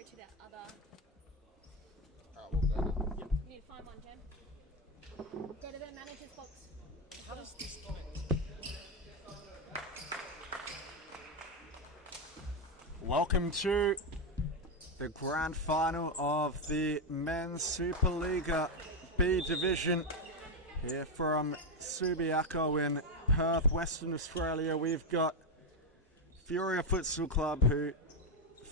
go to that other. We'll go now. You need to find one, Jen. Go to the manager's box. How does this connect? Welcome to the grand final of the Men's Supa-Liga B Division here from Supa-Liga in Perth, Western Australia. We've got Furia Futsal Club, who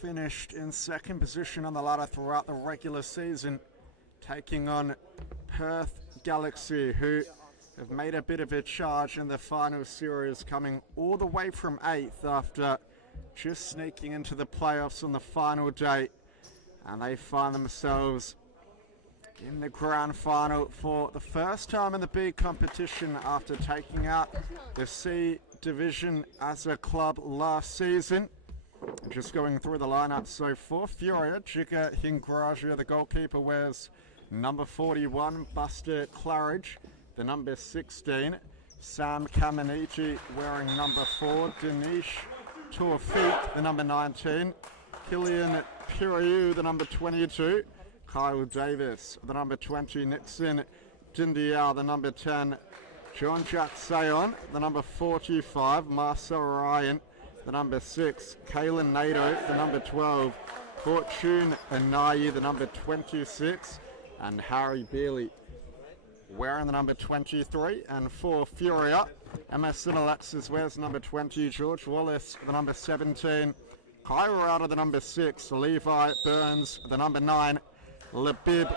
finished in second position on the ladder throughout the regular season, taking on Perth Galaxy, who have made a bit of a charge in the final series, coming all the way from 8th after just sneaking into the playoffs on the final day, and they find themselves in the grand final for the first time in the big competition after taking out the C division as a club last season. Just going through the lineup, so for Furia, Jigga Hingraja, the goalkeeper, wears number 41, Buster Claridge, the number 16, Sam Kamaniti wearing number 4, Dinesh Tourfiq, the number 19, Killian Piriou, the number 22, Kyle Davis, the number 20, Nixon Dindial, the number 10, John Jack Sayon, the number 45, Marcel Ryan, the number 6, Kalen Nato, the number 12, Fortune Anayi, the number 26, and Harry Bealey wearing the number 23. And for Furia, Emerson Alexis wears number 20, George Wallace, the number 17, Kai Rada, the number 6, Levi Burns, the number 9, Labib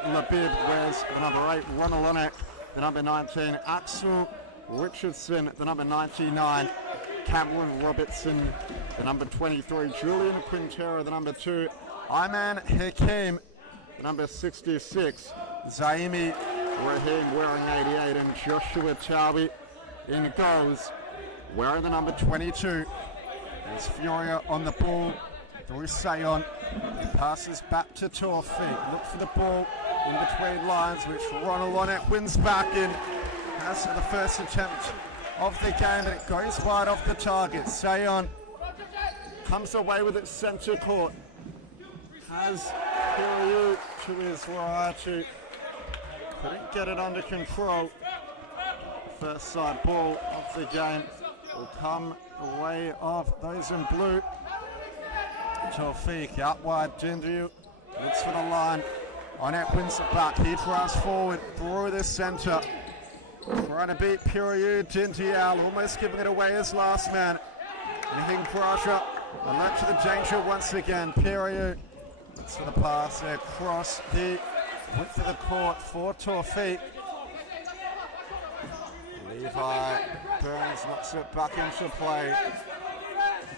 wears the number 8, Ronald Onek, the number 19, Axel Richardson, the number 99, Cameron Robertson, the number 23, Julian Quintero, the number 2, Ayman Hakim, the number 66, Zaimi Rahim wearing 88, and Joshua Tawi in goals wearing the number 22. There's Furia on the ball through Sayon. He passes back to Tourfiq. Look for the ball in between lines, which Ronald Onek wins back in. As the first attempt of the game, and it goes wide off the target. Sayon comes away with it centre court. Has Piriou to his right, who couldn't get it under control. First side ball of the game will come away of those in blue. Tourfiq out wide, Dindu looks for the line. Onek wins it back, he drives forward through the centre. Trying to beat Piriou, Dindial almost giving it away as last man. And Hingraja alert to the danger once again. Piriou looks for the pass across the width of the court for Tourfiq. Levi Burns knocks it back into play.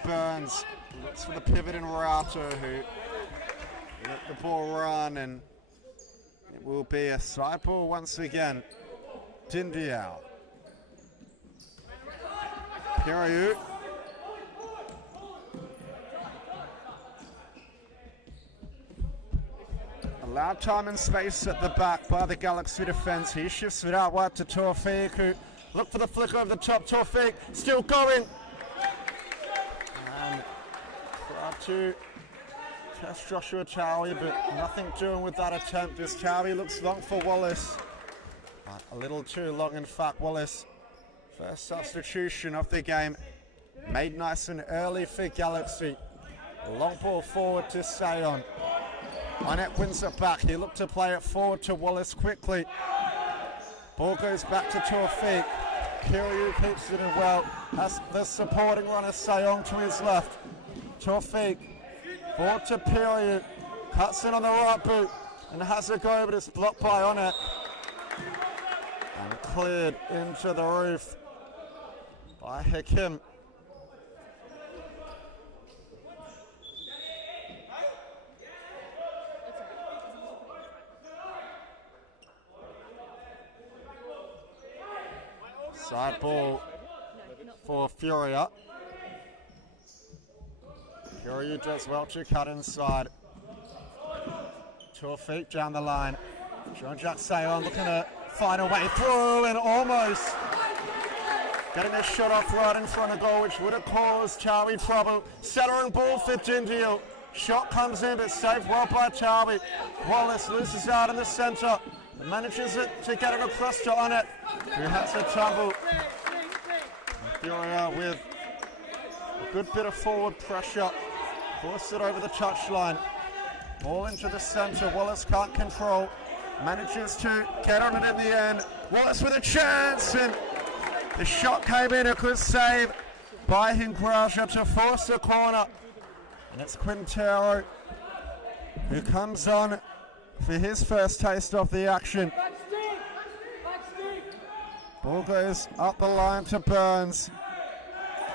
Burns looks for the pivot in Rauter, who let the ball run, and it will be a side ball once again. Dindial. Piriou. Allowed time and space at the back by the Galaxy defence. He shifts it out wide to Tourfiq, who look for the flick over the top. Tourfiq still going. And tried to test Joshua Towie, but nothing doing with that attempt as Towie looks long for Wallace. But a little too long, in fact. Wallace, first substitution of the game, made nice and early for Galaxy. Long ball forward to Sayon. Onek wins it back. He looked to play it forward to Wallace quickly. Ball goes back to Tourfiq. Piriou keeps it in well. Has the supporting runner Sayon to his left. Tourfiq forward to Piriou. Cuts in on the right boot and has a go, but it's blocked by Onek. And cleared into the roof by Hakim. Side ball for Furia. Piriou does well to cut inside. Tourfiq down the line. John Jack Sayon looking to find a way through, and almost getting a shot off right in front of goal, which would have caused Charlie trouble. Centering ball for Dindial. Shot comes in, but saved well by Talby. Wallace loses out in the centre. Manages it to get it across to on it, who has to tumble. Furia with a good bit of forward pressure. Force it over the touchline. Ball into the centre. Wallace can't control. Manages to get on it in the end. Wallace with a chance, and the shot came in. A good save by Hingraja to force the corner. And it's Quintero who comes on for his first taste of the action. Ball goes up the line to Burns.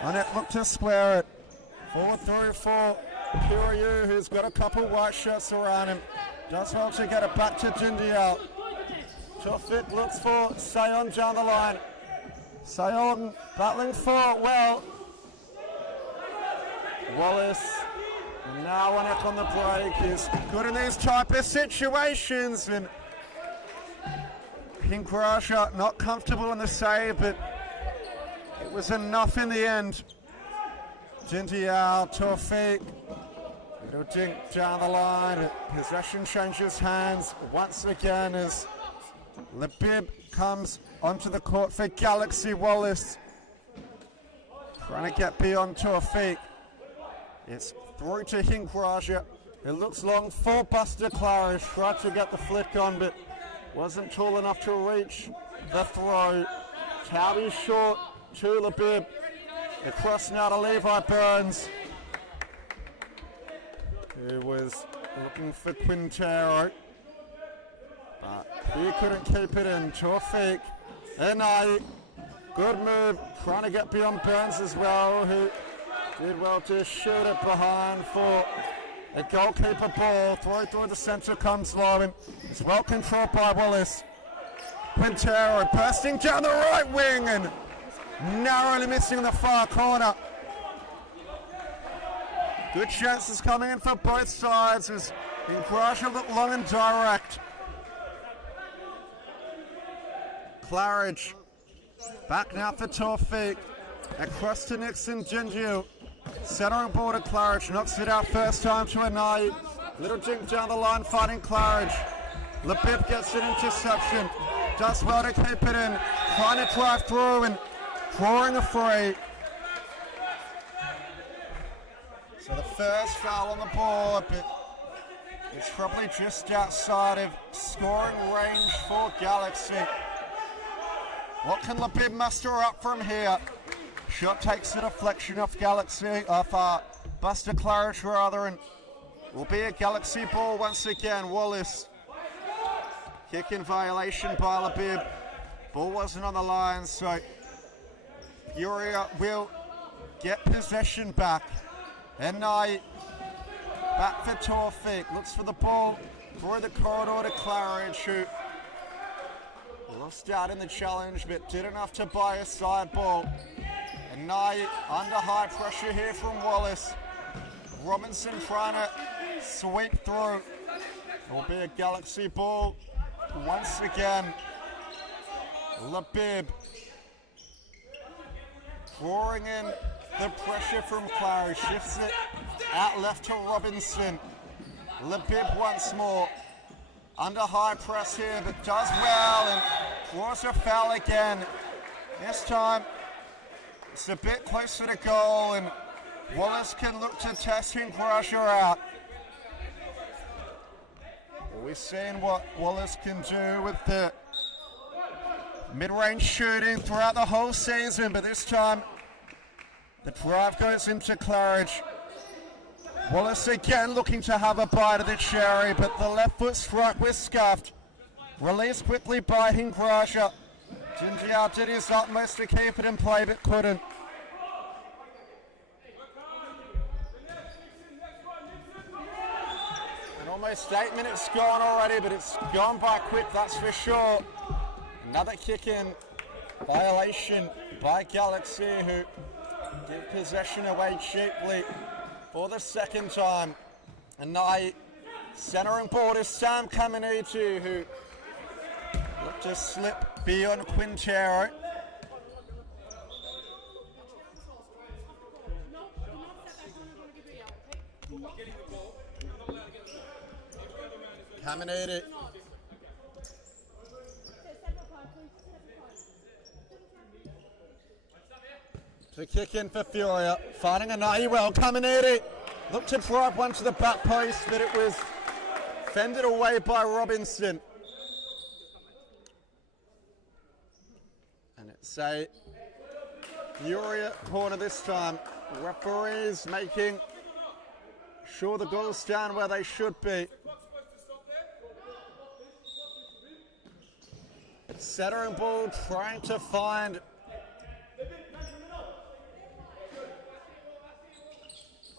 On it, look to square it. Forward through for Furia, who's got a couple white shirts around him. Does well to get it back to Jindial. Tofik looks for Sayon down the line. Sayon battling for it well. Wallace, now on it on the break, is good in these type of situations. And Hingraja not comfortable in the save, but it was enough in the end. Jindial, Tofik. Little dink down the line. Possession changes hands once again as Labib comes onto the court for Galaxy. Wallace trying to get beyond Tofik. It's through to Hingraja. It looks long for Buster Claridge. Tried to get the flick on, but wasn't tall enough to reach the throw. Towby short to Labib. Across now to Levi Burns, who was looking for Quintero, but he couldn't keep it in. Tofik, Enai, good move, trying to get beyond Burns as well, who did well to shoot it behind for a goalkeeper ball. Throw through the centre comes low, and it's well controlled by Wallace. Quintero bursting down the right wing and narrowly missing the far corner. Good chances coming in for both sides as Hingraja looked long and direct. Claridge back now for Tofik. Across to Nixon Jinju. Centering ball to Claridge. Knocks it out first time to Enai. Little dink down the line fighting Claridge. Labib gets an interception. Does well to keep it in. Trying to drive through and drawing a free. So the first foul on the board, but it's probably just outside of scoring range for Galaxy. What can Labib muster up from here? Shot takes the deflection off Galaxy, off Buster Claridge rather, and will be a Galaxy ball once again. Wallace, kick in violation by Labib. Ball wasn't on the line, so Furia will get possession back. Enai back for Tofik, looks for the ball through the corridor to Claridge, who lost out in the challenge but did enough to buy a side ball. Enai under high pressure here from Wallace. Robinson trying to sweep through. It will be a Galaxy ball once again. Labib drawing in the pressure from Claridge, shifts it out left to Robinson. Labib once more, under high press here, but does well and draws a foul again. This time, it's a bit closer to goal and Wallace can look to test Hingraja out. We've seen what Wallace can do with the mid-range shooting throughout the whole season, but this time the drive goes into Claridge. Wallace again looking to have a bite of the cherry, but the left foot strike was scuffed. Released quickly by Hingraja. Jinjiao did his utmost to keep it in play, but couldn't. And almost 8 minutes gone already, but it's gone by quick, that's for sure. Another kick in violation by Galaxy, who give possession away cheaply for the second time. And now centering ball is Sam Caminiti, who looked to slip beyond Quintero. Caminiti. To kick in for Furia, finding a night well. Caminiti looked to drive one to the back post, but it was fended away by Robinson. And it's a Furia corner this time. Referees making sure the goals stand where they should be. Centering ball, trying to find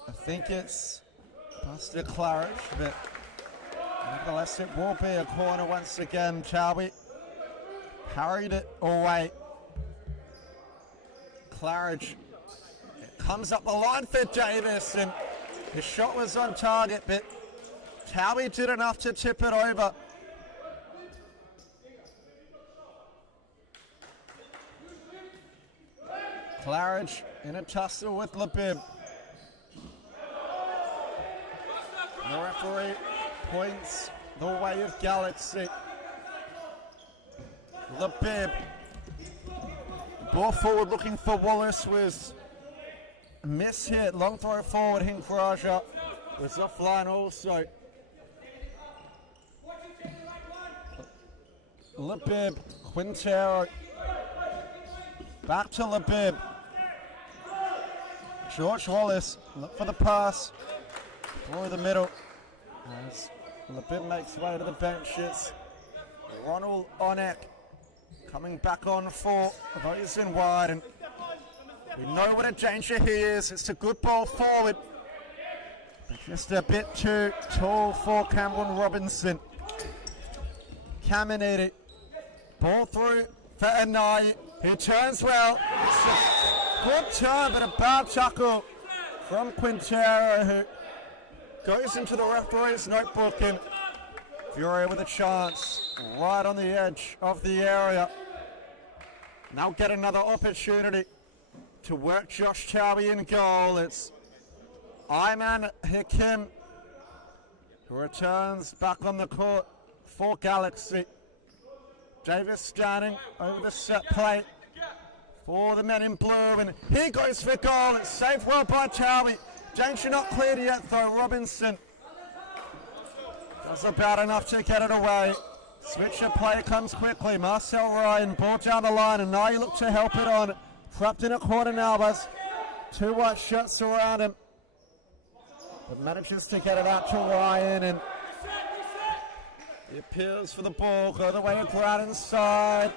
I think it's Buster Claridge, but nevertheless it will be a corner once again. Chalby parried it away. Claridge, it comes up the line for Davis, and his shot was on target, but Chalby did enough to tip it over. Claridge in a tussle with Labib. The referee points the way of Galaxy. Labib. Ball forward looking for Wallace was a miss hit. Long throw forward. Hinkraja was offline also. Labib. Quintero. Back to Labib. George Wallace, look for the pass. Through the middle. As Labib makes way to the benches. Ronald Onek coming back on for those in wide. And we know what a danger he is. It's a good ball forward. But just a bit too tall for Cameron Robinson. Caminiti. Ball through for Anai. He turns well. It's a good turn, but a bad tackle from Quintero, who goes into the referee's notebook, and Furia with a chance right on the edge of the area. Now get another opportunity to work Josh Chalby in goal. It's Ayman Hakim who returns back on the court for Galaxy. Davis standing over the set plate for the men in blue, and he goes for goal. It's saved well by Chalby. Danger not cleared yet though. Robinson does about enough to get it away. Switch of play comes quickly. Marcel Ryan, ball down the line, and now you look to help it on. Trapped in a corner now, but two white shots around him. But manages to get it out to Ryan, and he appeals for the ball. Go the way of ground inside.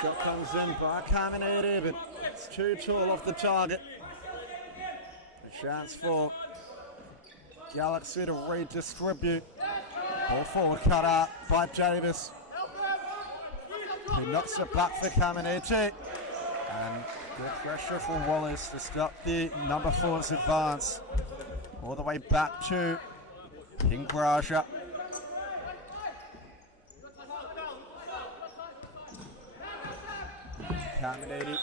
Shot comes in by Caminiti, but it's too tall off the target. A chance for Galaxy to redistribute. Ball forward cut out by Davis. He knocks it back for Caminiti. And good pressure from Wallace to stop the number 4's advance. All the way back to Hinkraja. Caminiti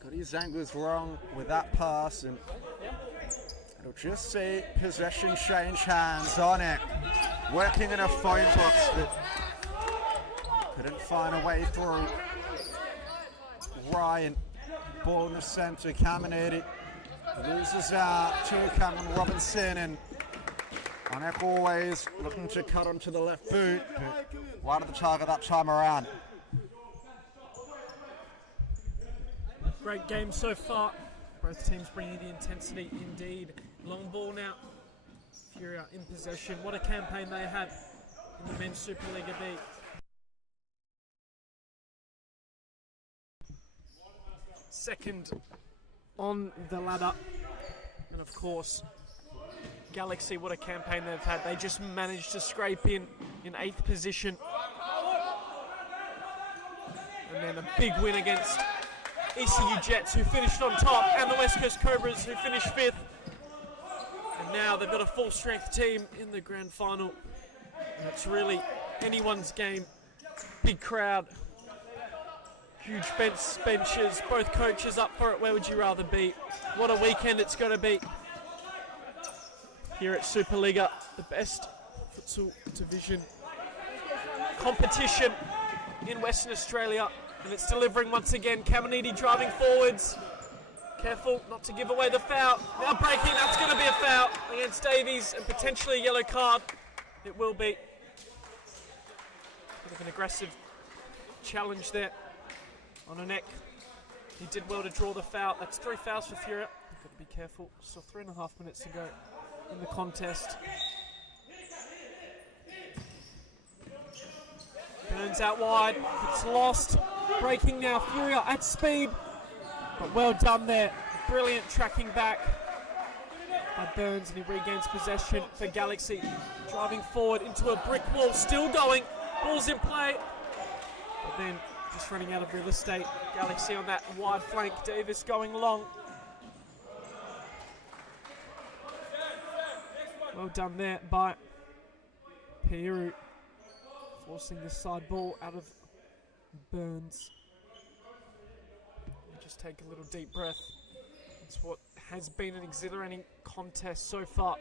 got his angles wrong with that pass, and it'll just see possession change hands on it. Working in a phone box, but couldn't find a way through. Ryan, ball in the centre. Caminiti loses out to Cameron Robinson, and Onek always looking to cut onto the left boot, but wide of the target that time around. Great game so far. Both teams bringing the intensity indeed. Long ball now. Furia in possession. What a campaign they had in the men's Supa-Liga B. Second on the ladder. And of course, Galaxy, what a campaign they've had. They just managed to scrape in 8th position. And then a big win against ECU Jets, who finished on top, and the West Coast Cobras, who finished 5th. And now they've got a full-strength team in the grand final. And it's really anyone's game. Big crowd, huge benches, both coaches up for it. Where would you rather be? What a weekend it's going to be here at Supa-Liga. The best futsal division competition in Western Australia, and it's delivering once again. Caminiti driving forwards. Careful not to give away the foul. Now breaking, that's going to be a foul against Davies and potentially a yellow card. It will be. Bit of an aggressive challenge there on a neck. He did well to draw the foul. That's 3 fouls for Furia. You've got to be careful. Still 3.5 minutes to go in the contest. Burns out wide. It's lost. Breaking now. Furia at speed. But well done there. Brilliant tracking back by Burns, and he regains possession for Galaxy. Driving forward into a brick wall. Still going. Ball's in play. But then just running out of real estate. Galaxy on that wide flank. Davis going long. Well done there by Peru, forcing the side ball out of Burns. Just take a little deep breath. It's what has been an exhilarating contest so far.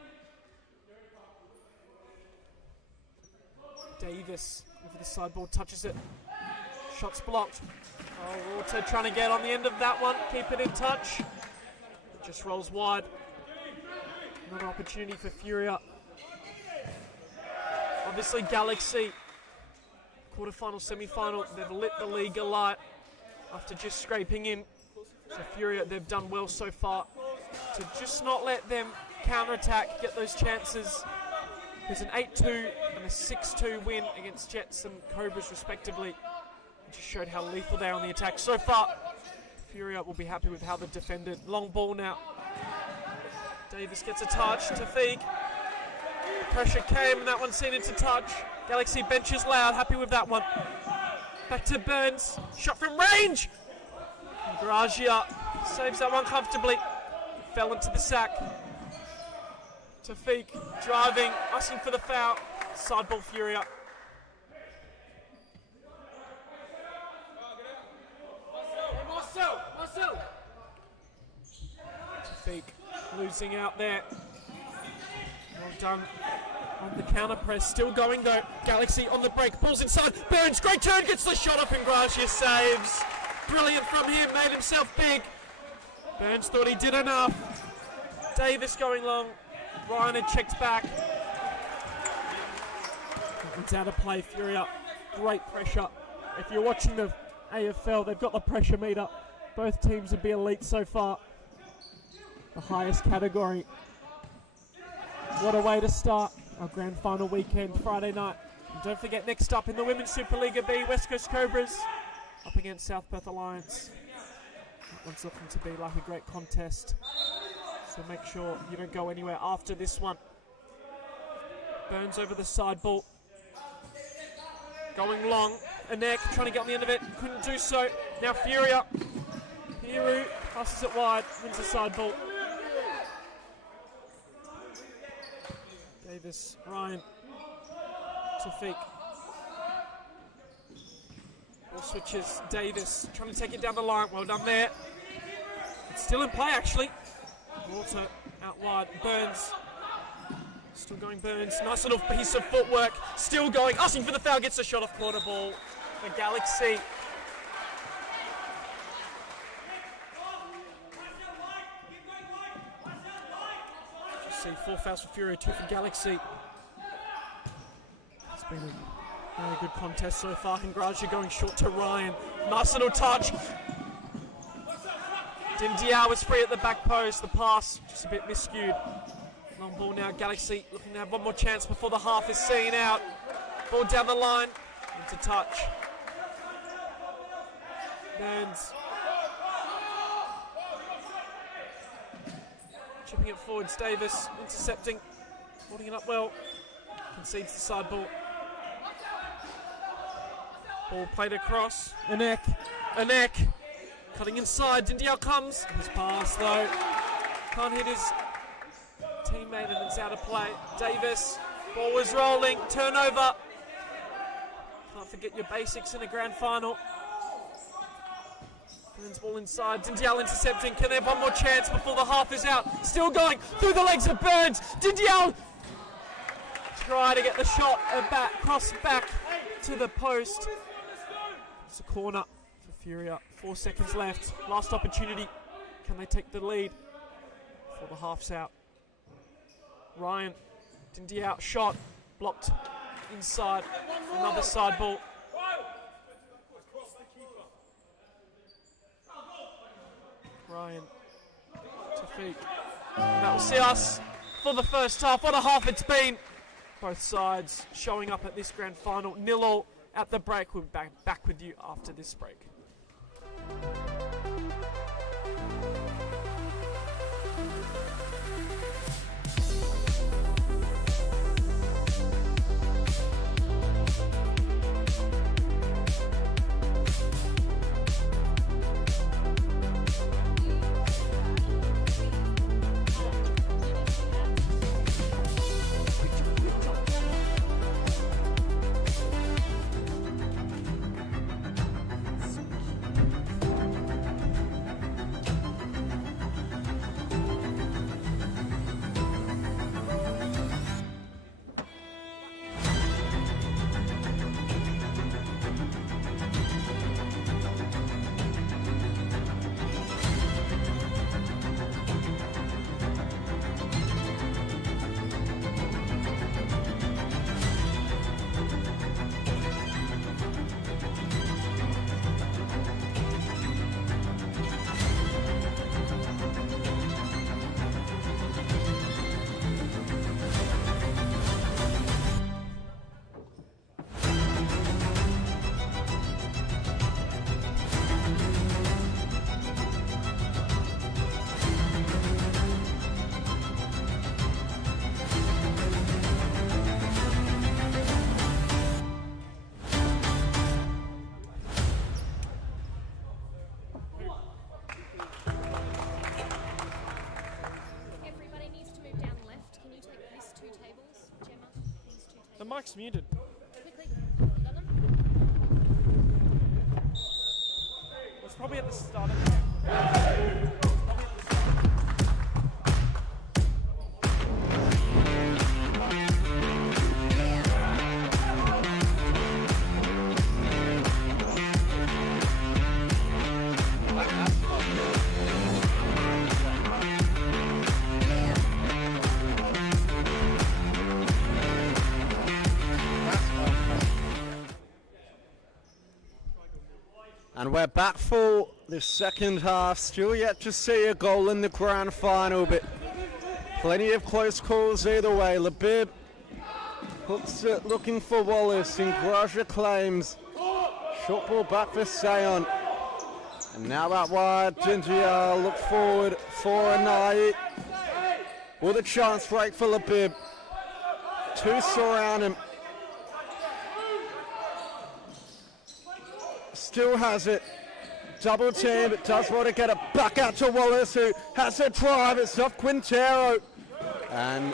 Davis over the side ball, touches it. Shots blocked. Oh, Walter trying to get on the end of that one. Keep it in touch. It just rolls wide. Another opportunity for Furia. Obviously Galaxy, quarterfinal, semi-final, they've lit the league alight after just scraping in. So Furia, they've done well so far to just not let them counter-attack, get those chances. There's an 8-2 and a 6-2 win against Jets and Cobras respectively. It just showed how lethal they are on the attack. So far, Furia will be happy with how they've defended. Long ball now. Davis gets a touch to Feig. Pressure came and that one seen into touch. Galaxy benches loud, happy with that one. Back to Burns, shot from range! Gragia saves that one comfortably. Fell into the sack. Tafiq driving, asking for the foul. Side ball Furia. Tafiq losing out there. Well done on the counter press. Still going though. Galaxy on the break. Ball's inside. Burns, great turn, gets the shot off and Gracia saves. Brilliant from him, made himself big. Burns thought he did enough. Davis going long. Ryan had checked back. It's out of play, Furia. Great pressure. If you're watching the AFL, they've got the pressure meter. Both teams would be elite so far. The highest category. What a way to start our grand final weekend, Friday night. And don't forget, next up in the Women's Super-Liga B, West Coast Cobras up against South Perth Alliance. That one's looking to be like a great contest. So make sure you don't go anywhere after this one. Burns over the side ball. Going long. Anek trying to get on the end of it. Couldn't do so. Now Furia. Piru passes it wide. Wins the side ball. Davis. Ryan. Tafiq. Ball switches. Davis trying to take it down the line. Well done there. It's still in play actually. Walter out wide. Burns. Still going Burns. Nice little piece of footwork. Still going. Asking for the foul. Gets a shot off corner ball for Galaxy. Just see 4 fouls for Furia, 2 for Galaxy. It's been a very good contest so far. Hingraja going short to Ryan. Nice little touch. Dindiao was free at the back post. The pass just a bit miscued. Long ball now. Galaxy looking to have one more chance before the half is seen out. Ball down the line. Into touch. Burns. Chipping it forwards. Davis intercepting. Holding it up well. Concedes the side ball. Ball played across. Anek. Cutting inside, Dindiao comes. His pass though. Can't hit his teammate and it's out of play. Davis, ball was rolling, turnover. Can't forget your basics in a grand final. Burns ball inside, Dindiao intercepting. Can they have one more chance before the half is out? Still going through the legs of Burns. Dindiao try to get the shot cross back to the post. It's a corner for Furia. 4 seconds left. Last opportunity. Can they take the lead before the half's out? Ryan, Dindy out, shot, blocked inside. Another side ball. Ryan to Feek. That will see us for the first half. What a half it's been. Both sides showing up at this grand final. 0-0 at the break. We'll be back with you after this break. The mic's muted. Quickly. It's probably at the start of the game. And we're back for the second half. Still yet to see a goal in the grand final, but plenty of close calls either way. Labib hooks it, looking for Wallace. Ingraja claims. Short ball back for Sayon. And now out wide, Dindia look forward for Anai. With a chance break for Labib. Two surround him. Still has it. Double team, but does want to get it back out to Wallace, who has a drive. It's off Quintero. And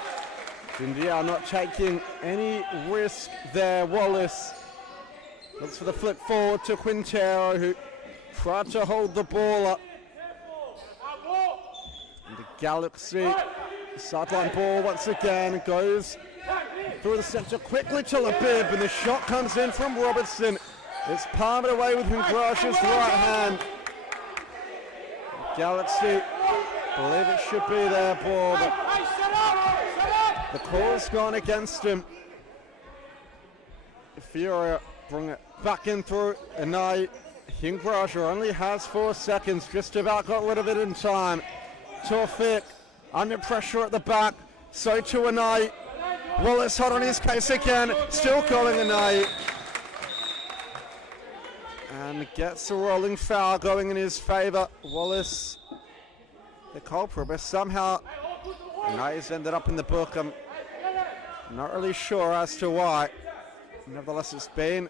India not taking any risk there. Wallace looks for the flip forward to Quintero, who tried to hold the ball up. And the Galaxy sideline ball once again goes through the centre quickly to Labib, and the shot comes in from Robertson. It's palmed away with Ingraja's right hand. Galaxy believe it should be their ball, but the call's gone against him. Furia bring it back in through Anai. Ingraja only has 4 seconds, just about got rid of it in time. Torfik under pressure at the back, so to Anai. Wallace hot on his case again, still calling Anai. And gets a rolling foul going in his favour. Wallace, the culprit, but somehow Anai's ended up in the book. I'm not really sure as to why. Nevertheless, it's been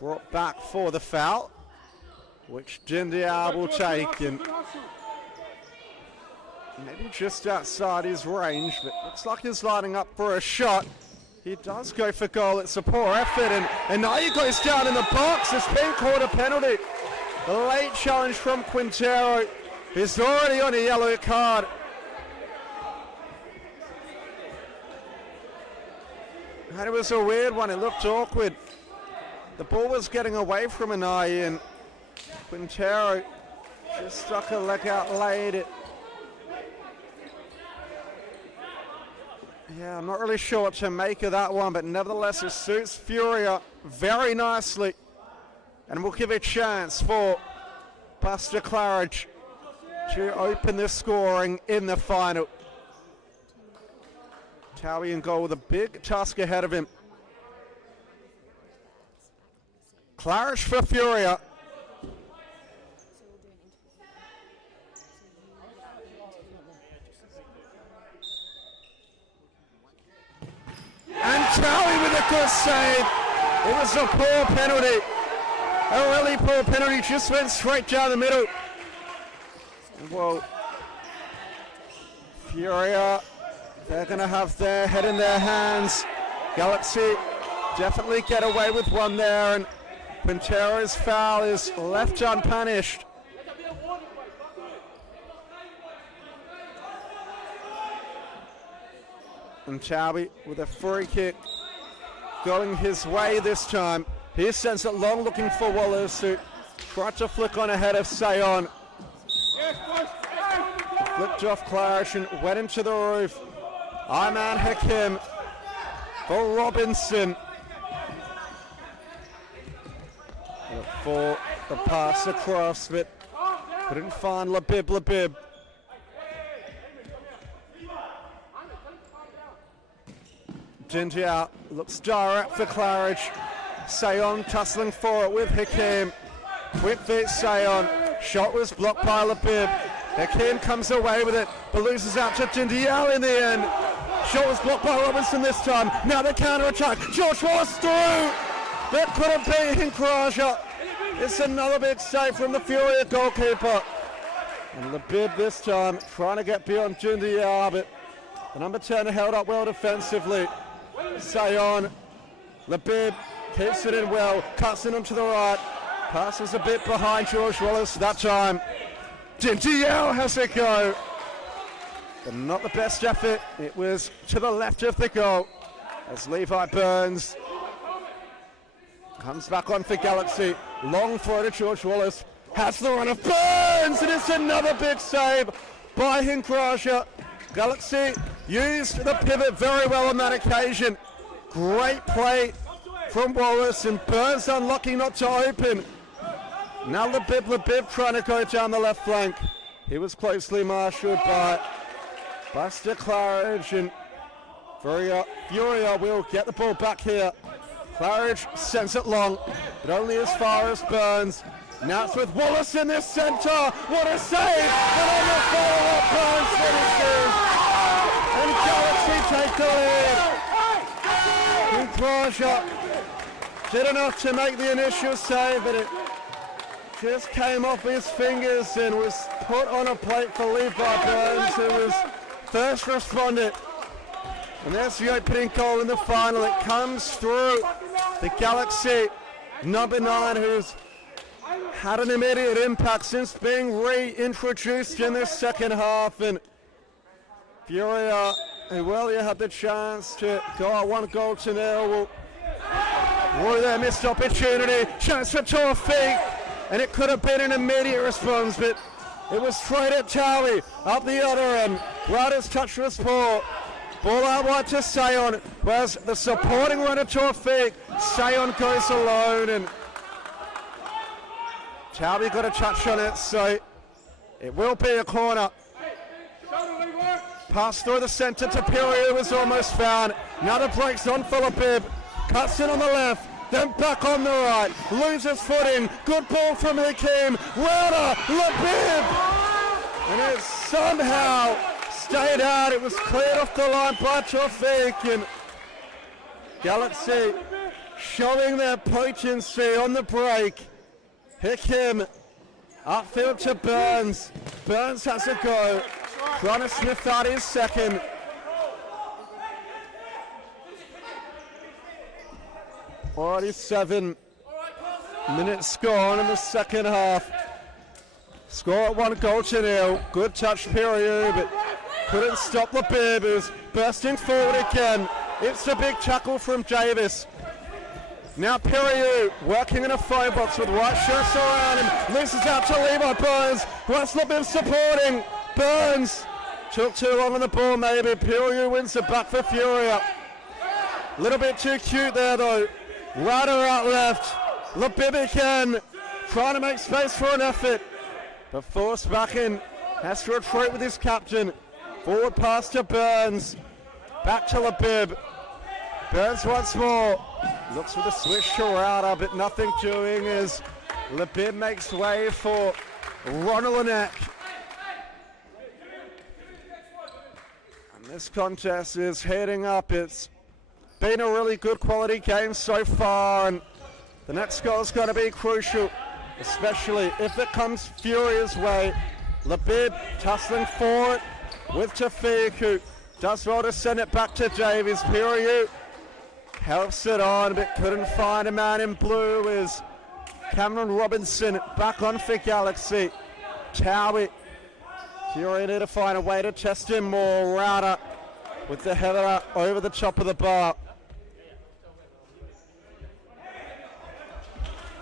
brought back for the foul, which Dindia will take, and maybe just outside his range, but looks like he's lining up for a shot. He does go for goal. It's a poor effort, and now he goes down in the box. It's been called a penalty. A late challenge from Quintero. He's already on a yellow card. And it was a weird one, it looked awkward. The ball was getting away from an eye, and Quintero just stuck a leg out, laid it. Yeah, I'm not really sure what to make of that one, but nevertheless it suits Furia very nicely. And we'll give a chance for Buster Claridge to open the scoring in the final. Towie in goal with a big task ahead of him. Claridge for Furia. And Towie with a good save. It was a poor penalty. A really poor penalty, just went straight down the middle. Well, Furia, they're going to have their head in their hands. Galaxy definitely get away with one there, and Quintero's foul is left unpunished. And Towie with a free kick going his way this time. He sends it long, looking for Wallace, who tried to flick on ahead of Sayon. Flicked off Claridge and went into the roof. Ayman Hakim for Robinson. For the pass across, but couldn't find Labib. Jindia looks direct for Claridge. Sayon tussling for it with Hakim. Quick feet Sayon. Shot was blocked by Labib. Hakim comes away with it, but loses out to Jindia in the end. Shot was blocked by Robinson this time. Now the counter attack. George Wallace through. That couldn't be Hinkraja. It's another big save from the Furia goalkeeper. And Labib this time trying to get beyond Jindia, but the number 10 held up well defensively. Sayon. Labib keeps it in well, cuts it onto the right, passes a bit behind George Wallace that time. Jindiel has a go, but not the best effort. It was to the left of the goal as Levi Burns comes back on for Galaxy. Long throw to George Wallace, has the run of Burns, and it's another big save by Hinkraja. Galaxy used the pivot very well on that occasion. Great play from Wallace, and Burns unlucky not to open. Now Labib trying to go down the left flank. He was closely marshalled by Buster Claridge, and Furia will get the ball back here. Claridge sends it long, but only as far as Burns. Now it's with Wallace in the centre. What a save! And on the follow-up, Burns finishes. And Galaxy take the lead. Hinkraja did enough to make the initial save, but it just came off his fingers and was put on a plate for Levi Burns, who was first respondent. And there's the opening goal in the final. It comes through the Galaxy number 9, who's had an immediate impact since being reintroduced in the second half. And Furia, who earlier had the chance to go out 1-0 will Roy there, missed opportunity, chance for Tawfiq, and it could have been an immediate response, but it was straight at Towie, up the other end. Ryder's touch was poor. Ball out wide to Sayon, whereas the supporting runner Tawfiq, Sayon goes alone, and Towie got a touch on it, so it will be a corner. Pass through the centre to Piri, who was almost found. Now the break's on for Labib. Cuts it on the left, then back on the right. Loses footing. Good ball from Hakim. Router, Labib! And it somehow stayed out. It was cleared off the line by Tawfiq. And Galaxy showing their potency on the break. Hakim upfield to Burns. Burns has a go. Trying to sniff out his second. Already 7 minutes gone in the second half. Score at 1-0. Good touch period, but couldn't stop Labib, who's bursting forward again. It's a big tackle from Davis. Now Periu working in a phone box with white shirts around him. Loses out to Levi Burns. Wants a little bit of supporting. Burns took too long on the ball maybe. Periu wins it back for Furia. A little bit too cute there though. Rider out left. Labib again. Trying to make space for an effort. But forced back in. Has to retreat with his captain. Forward pass to Burns. Back to Labib. Burns once more. Looks for the switch to Rauda, but nothing doing as Labib makes way for Ronalanek. And this contest is heading up. It's been a really good quality game so far, and the next goal is going to be crucial, especially if it comes Furia's way. Labib tussling forward with Tafik, who does well to send it back to Davies. Periu helps it on, but couldn't find a man in blue as Cameron Robinson back on for Galaxy. Towie. Furia need to find a way to test him more. Rauda with the header over the top of the bar.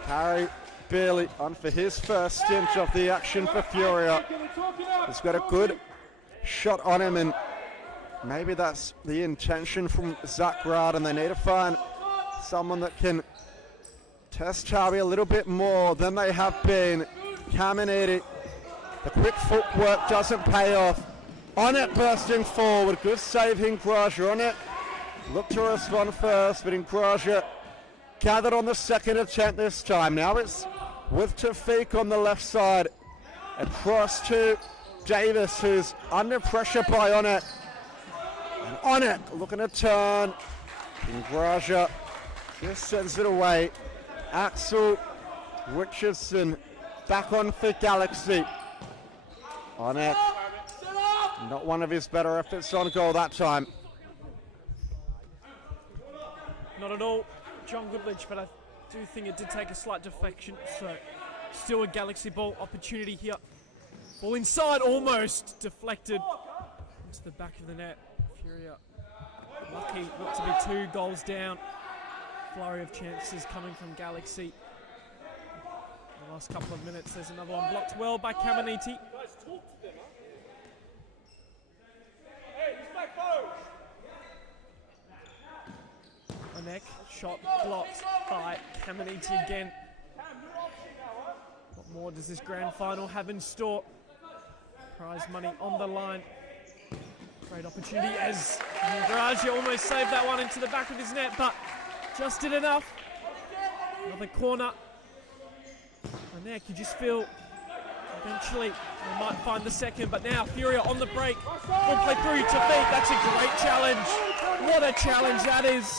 Harry Bailey on for his first stint of the action for Furia. He's got a good shot on him, and maybe that's the intention from Zach Rauda, and they need to find someone that can test Towie a little bit more than they have been. Caminiti, the quick footwork doesn't pay off. On it, bursting forward, good save Ingraja on it. Looked to respond first, but Ingraja gathered on the second attempt this time. Now it's with Tafik on the left side. Across to Davis, who's under pressure by Onet. And Onet looking to turn. Ingraja just sends it away. Axel Richardson back on for Galaxy. Onet, not one of his better efforts on goal that time. Not at all, John Goodrich, but I do think it did take a slight deflection, so still a Galaxy ball opportunity here. Ball inside, almost deflected into the back of the net. Furia lucky not to be 2 goals down. Flurry of chances coming from Galaxy. In the last couple of minutes, there's another one blocked well by Caminiti. Onek, shot blocked by Caminiti again. What more does this grand final have in store? Prize money on the line. Great opportunity as Ingraja almost saved that one into the back of his net, but just did enough. Another corner. Onek, you just feel eventually they might find the second, but now Furia on the break. Will play through to feet. That's a great challenge. What a challenge that is.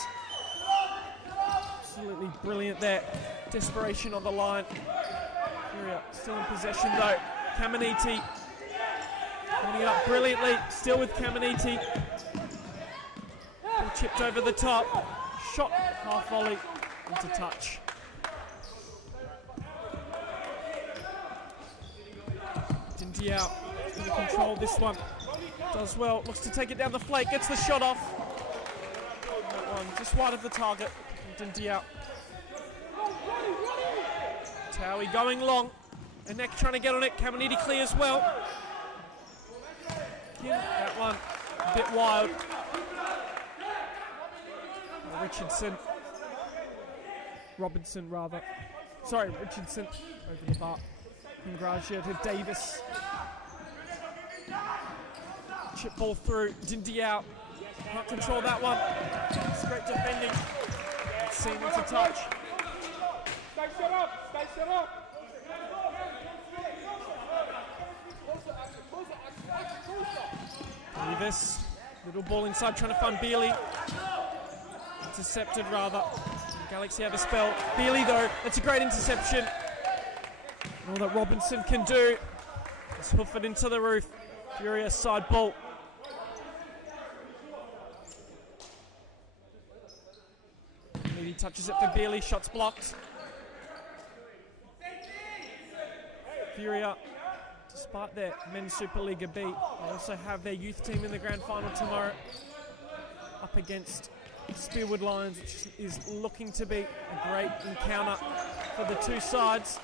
Absolutely brilliant there. Desperation on the line. Furia still in possession though. Caminiti holding it up brilliantly. Still with Caminiti. Ball chipped over the top. Shot half volley into touch. Dintiao going to control this one. Does well. Looks to take it down the flank. Gets the shot off. That one just wide of the target. Dintiao. Towie going long. Onek trying to get on it. Caminiti clears well. That one a bit wild. Richardson. Robinson rather. Sorry, Richardson over the bar. Ingraja to Davis. Chip ball through. Dintiao. Can't control that one. Straight defending. Seen into touch. Stay set up. Stay set up. Davis. Little ball inside trying to find Bealey. Intercepted rather. Galaxy have a spell. Bealey though, that's a great interception. All that Robinson can do is hoof it into the roof. Furious side ball. He touches it for Bealey, shots blocked. Furia, despite their men's Supa-Liga B, they also have their youth team in the grand final tomorrow up against Spearwood Lions, which is looking to be a great encounter for the two sides.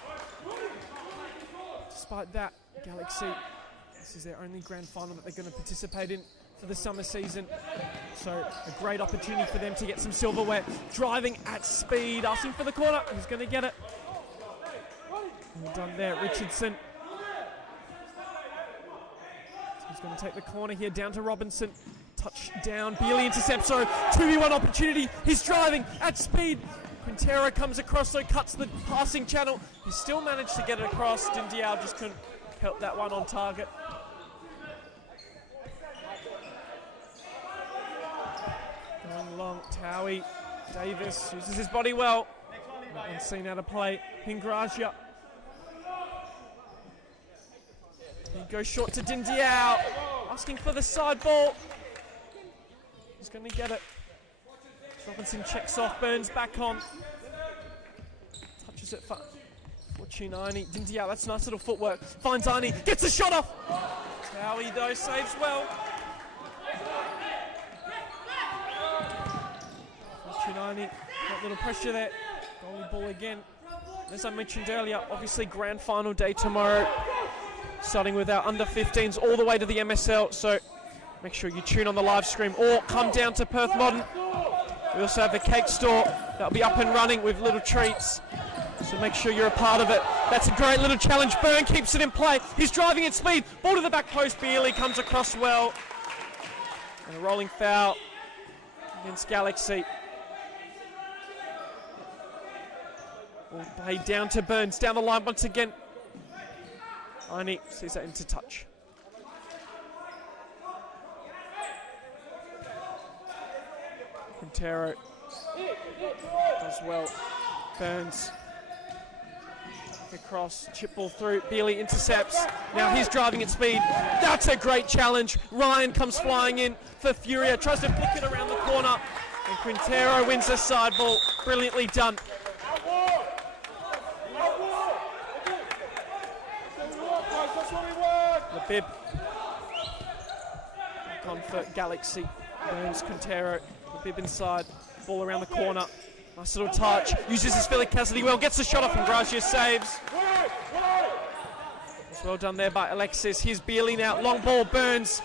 Despite that, Galaxy, this is their only grand final that they're going to participate in for the summer season. So a great opportunity for them to get some silverware. Driving at speed, asking for the corner. He's going to get it. Well done there, Richardson. He's going to take the corner here, down to Robinson. Touchdown, Bealey intercepts, so 2v1 opportunity. He's driving at speed. Quintero comes across, so cuts the passing channel. He still managed to get it across. Dindiao just couldn't help that one on target. Going long, Towie. Davis uses his body well. That one's seen how to play. Hingraja. He goes short to Dindiao. Asking for the side ball. He's going to get it. Robinson checks off, Burns back on. Touches it for Chinani. Dindiao, that's nice little footwork. Finds Arnie, gets a shot off. Towie though saves well. Chinani, got a little pressure there. Goalie ball again. As I mentioned earlier, obviously grand final day tomorrow. Starting with our under 15s all the way to the MSL. So make sure you tune on the live stream or come down to Perth Modern. We also have a cake store that'll be up and running with little treats. So make sure you're a part of it. That's a great little challenge. Byrne keeps it in play. He's driving at speed. Ball to the back post. Bealey comes across well. And a rolling foul against Galaxy. Ball played down to Burns. Down the line once again. Arnie sees that into touch. Quintero does well. Burns across, chip ball through. Bealey intercepts. Now he's driving at speed. That's a great challenge. Ryan comes flying in for Furia. Tries to flick it around the corner. And Quintero wins the side ball. Brilliantly done. Bib back on for Galaxy. Burns, Quintero, the Bib inside, ball around the corner. Nice little touch, uses his Philip Cassidy well, gets the shot off and Gracia saves. It's well done there by Alexis. Here's Bealey now, long ball, Burns.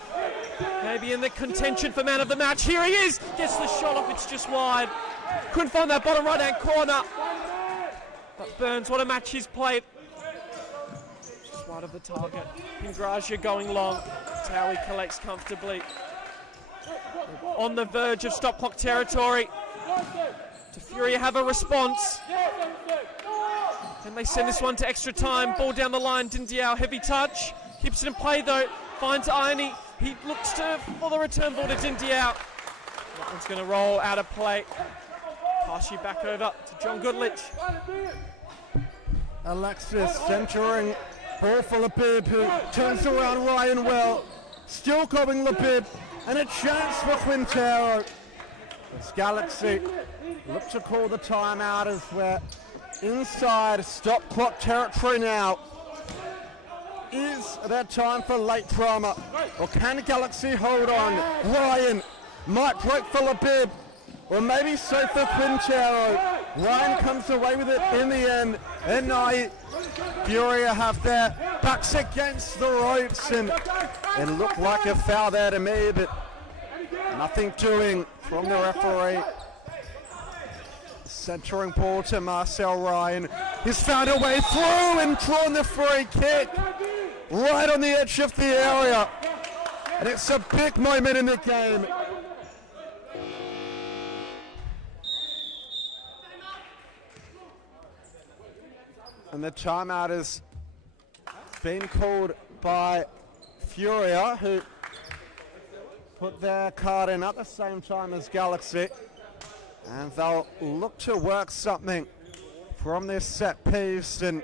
Maybe in the contention for man of the match. Here he is, gets the shot off, it's just wide. Couldn't find that bottom right hand corner. But Burns, what a match he's played. Wide of the target. Ingraja going long. Towie collects comfortably. On the verge of stop clock territory. Do Furia have a response? Can they send this one to extra time? Ball down the line. Dindiao, heavy touch. Keeps it in play though. Finds Arnie. He looks for the return ball to Dindiao. That one's going to roll out of play. Pass you back over to John Goodlich. Alexis centering. Ball for Labib, who turns around Ryan well. Still going Labib, and a chance for Quintero. As Galaxy look to call the timeout as we're inside stop clock territory now. Is there time for late drama, or can Galaxy hold on? Ryan might break for Labib, or maybe so for Quintero. Ryan comes away with it in the end, and now Furia have their backs against the ropes, and it looked like a foul there to me, but nothing doing from the referee. Centering ball to Marcel Ryan. He's found a way through and drawn the free kick right on the edge of the area, and it's a big moment in the game. And the timeout has been called by Furia, who put their card in at the same time as Galaxy. And they'll look to work something from this set piece and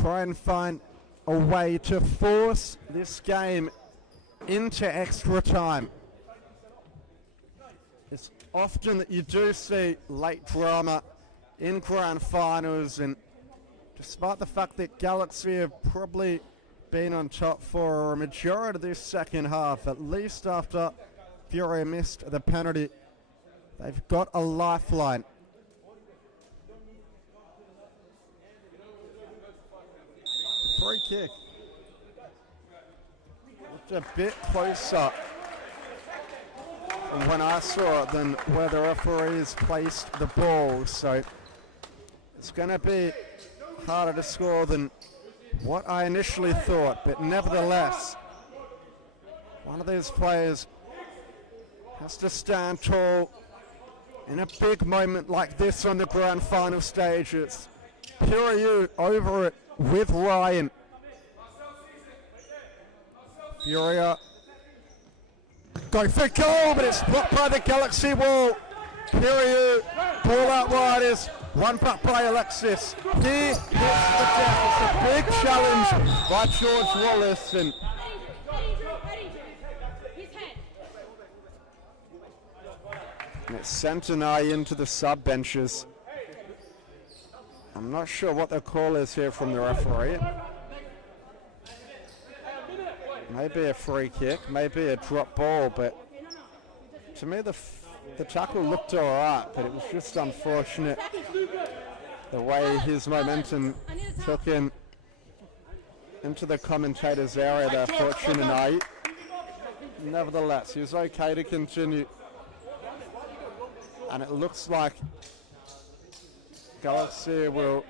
try and find a way to force this game into extra time. It's often that you do see late drama in grand finals, and despite the fact that Galaxy have probably been on top for a majority of this second half, at least after Furia missed the penalty. They've got a lifeline. Free kick. Looked a bit closer when I saw it than where the referees placed the ball, so it's going to be harder to score than what I initially thought, but nevertheless, one of these players has to stand tall in a big moment like this on the grand final stage. It's Furia over it with Ryan. Furia go for goal, but it's blocked by the Galaxy wall. Furia, ball out wide is one back by Alexis. He hits the deck. It's a big challenge by George Wallace. And it's sent an eye into the sub benches. I'm not sure what the call is here from the referee. Maybe a free kick, maybe a drop ball, but to me the tackle looked alright, but it was just unfortunate the way his momentum took him into the commentator's area there, Fortune and I. Nevertheless, he was okay to continue. And it looks like Galaxy will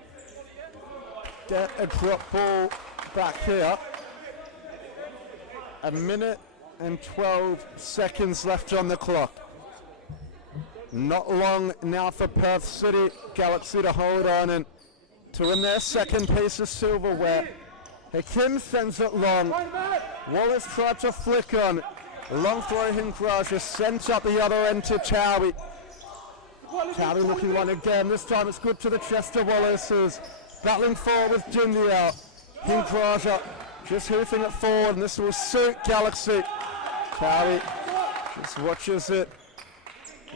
get a drop ball back here. A minute and 12 seconds left on the clock. Not long now for Perth City Galaxy to hold on and to win their second piece of silverware. Hakim sends it long. Wallace tried to flick on. Long throw, Hinkraja sent up the other end to Towie. Towie looking one again. This time it's good to the chest of Wallace, who's battling forward with Dindial. Hinkraja just hoofing it forward, and this will suit Galaxy. Towie just watches it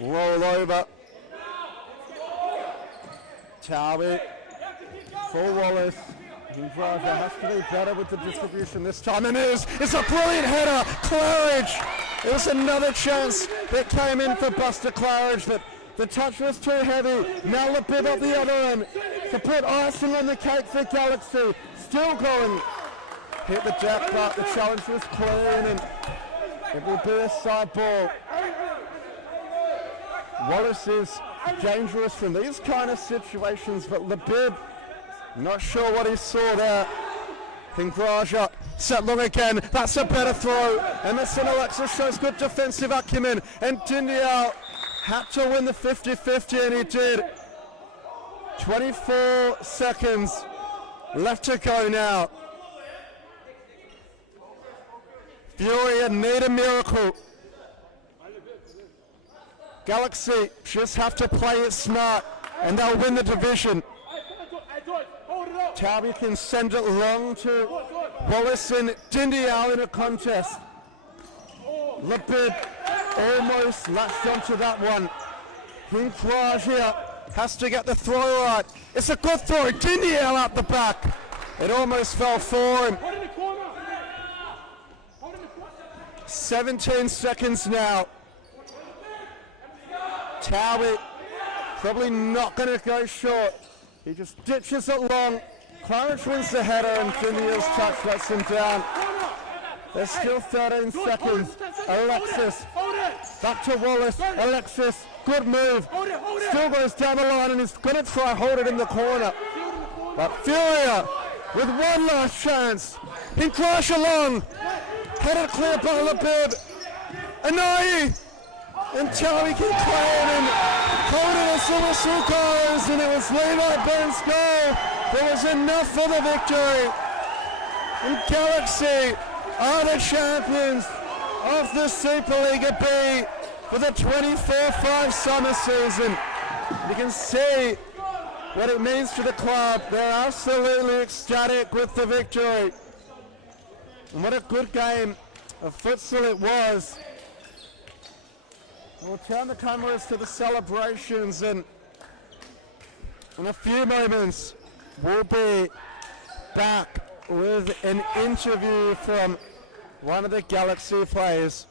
roll over. Towie for Wallace. Hinkraja has to be better with the distribution this time, and it is. It's a brilliant header. Claridge. It was another chance that came in for Buster Claridge, but the touch was too heavy. Now Labib up the other end to put icing on the cake for Galaxy. Still going. Hit the deck, but the challenge was clean, and it will be a side ball. Wallace is dangerous from these kind of situations, but Labib, not sure what he saw there. Hinkraja set long again. That's a better throw. Emerson Alexis shows good defensive acumen, and Dindial had to win the 50-50, and he did. 24 seconds left to go now. Furia need a miracle. Galaxy just have to play it smart, and they'll win the division. Towie can send it long to Wallace and Dindial in a contest. Labib almost latched onto that one. Hinkraj here has to get the throw right. It's a good throw. Dindial out the back. It almost fell for him. 17 seconds now. Towie probably not going to go short. He just ditches it long. Claridge wins the header, and Dindial's touch lets him down. There's still 13 seconds. Alexis back to Wallace. Alexis, good move. Still goes down the line and is going to try hold it in the corner. But Furia with one last chance. He crash along. Headed clear by Labib. Anai. And Towie can claim and hold it as the whistle goes. And it was Levi Burns' goal. There was enough for the victory. And Galaxy are the champions of the Supa-Liga B for the 24-5 summer season. You can see what it means to the club. They're absolutely ecstatic with the victory. And what a good game of futsal it was. We'll turn the cameras to the celebrations, and in a few moments we'll be back with an interview from one of the Galaxy players.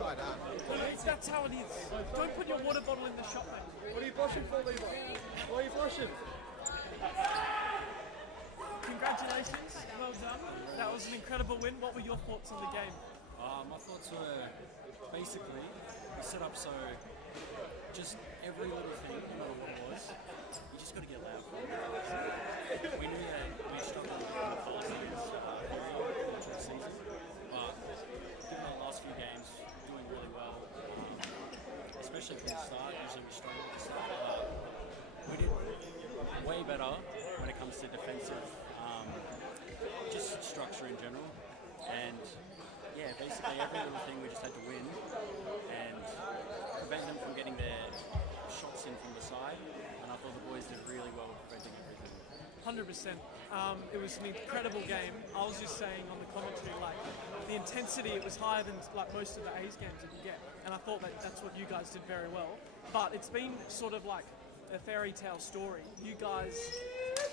upside down. That's how it is. Don't put your water bottle in the shop, mate. What are you blushing for, Levi? Why are you blushing? Congratulations. Well done. That was an incredible win. What were your thoughts on the game? My thoughts were basically we set up so just every little thing, no matter what it was, you just got to get loud for it. We knew that we struggled in the past against Furia the season, but given the last few games, doing really well, especially from the start. Usually we struggle at the start, but we did way better when it comes to defensive, just structure in general, and yeah, basically every little thing we just had to win and prevent them from getting their shots in from the side, and I thought the boys did really well with preventing everything. 100%. It was an incredible game. I was just saying on the commentary, like, the intensity, it was higher than like most of the A's games that you get, and I thought that that's what you guys did very well. But it's been sort of like a fairy tale story. You guys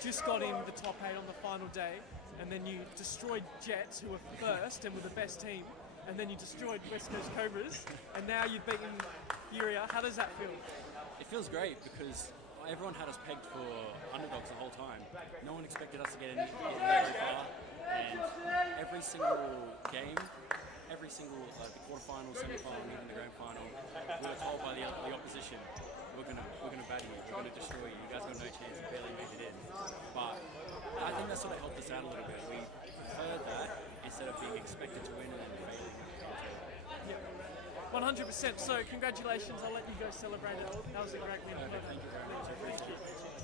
just got in the top 8 on the final day, and then you destroyed Jets, who were first and were the best team, and then you destroyed West Coast Cobras, and now you've beaten Furia. How does that feel? It feels great because everyone had us pegged for underdogs the whole time. No one expected us to get very far, and every single game, every single the quarterfinal, semi-final, even the grand final, we were told by the opposition, we're gonna batter you, we're gonna destroy you. You guys got no chance. You barely made it in. But I think that sort of helped us out a little bit. We preferred that instead of being expected to win and then failing. Yeah. 100%. So congratulations. I'll let you go celebrate it. That was a great win. Thank you very much. I appreciate it.